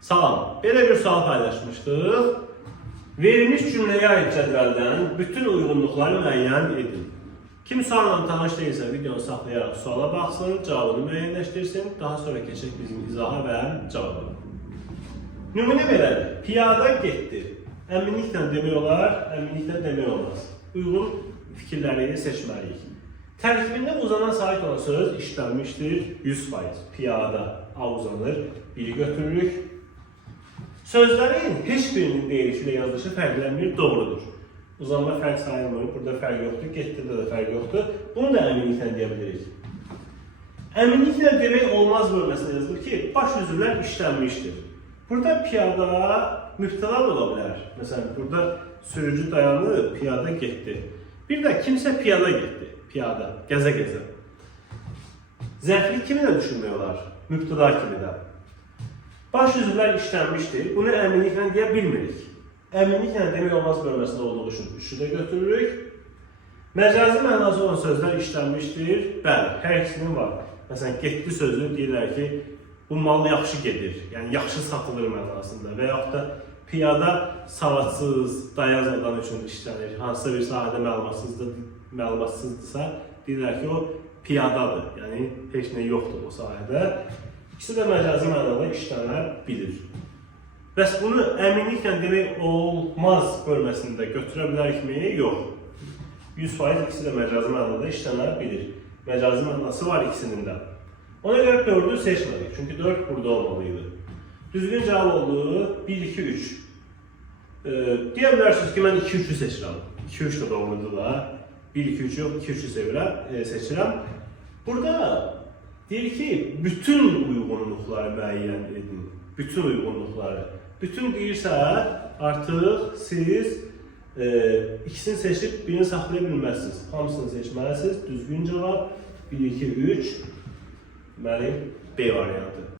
Salam. Belə bir sual paylaşmışdıq. Verilmiş cümləyə aid cədvəldən bütün uyğunluqları müəyyən edin. Kim sualla tanış değilsə videonu saxlayaraq suala baxsın, cavabını müəyyənləşdirsin. Daha sonra keçək bizim izaha və cavabı. Nümunə belədir. Piyada getdi. Əminliklə demək olar, əminliklə demək olmaz. Uyğun fikirləri seçməliyik. Tərkibində uzanan sahib olan söz işlənmişdir 100%. Piyada A uzanır, biri götürürük. Sözlərin heç birinin deyilişi ilə yazılışı fərqlənmir, doğrudur. Uzanma fərq sayılmır, burada fərq yoxdur, getdirdə də fərq yoxdur. Bunu da əminliklə deyə bilirik. Əminliklə demək olmaz bölməsində yazılır ki, baş üzvlər işlənmişdir. Burada piyada mübtəla da ola bilər. Məsələn, burada sürücü dayanıb, piyada getdi. Bir də kimsə piyada getdi, piyada, gəzə-gəzə. Zərfli kimi də düşünmək olar, mübtəla kimi də. Baş üzvlər işlənmişdir, bunu əminliklə deyə bilmirik. Əminliklə demək olmaz bölməsində olduğu üçün üçü də götürürük. Məcazi mənası olan sözlər işlənmişdir. Bəli, hər ikisinin var. Məsələn, getdi sözü deyirlər ki, bu mal yaxşı gedir, yəni yaxşı satılır mənasında və yaxud da piyada savadsız, dayaz adam üçün işlənir. Hansısa bir sahədə məlumatsızdırsa, deyirlər ki, o piyadadır, yəni heç nə yoxdur o sahədə. İkisi də məcazi mənada işlənə bilir. Bəs bunu əminliklə demək olmaz bölməsində götürə bilərikmi? Yox. 100% ikisi də məcazi mənada işlənə bilir. Məcazi mənası var ikisinin də. Ona görə 4'ü seçmədik. Çünki 4 burada olmalıydı. Düzgün cavab olduğu 1, 2, 3. Deyə bilərsiniz ki, mən 2, 3'ü seçirəm. 2, 3 də doğrudur da. 1, 2, 3 yox, 2, 3'ü seçirəm. Burada deyir ki, bütün uyğunluqları müəyyən edin. Bütün uyğunluqları. Bütün deyirsə, artıq siz ikisini seçib birini saxlaya bilməzsiniz. Hamısını seçməlisiniz. Düzgün cavab 1, 2, 3. Deməli, B variantı.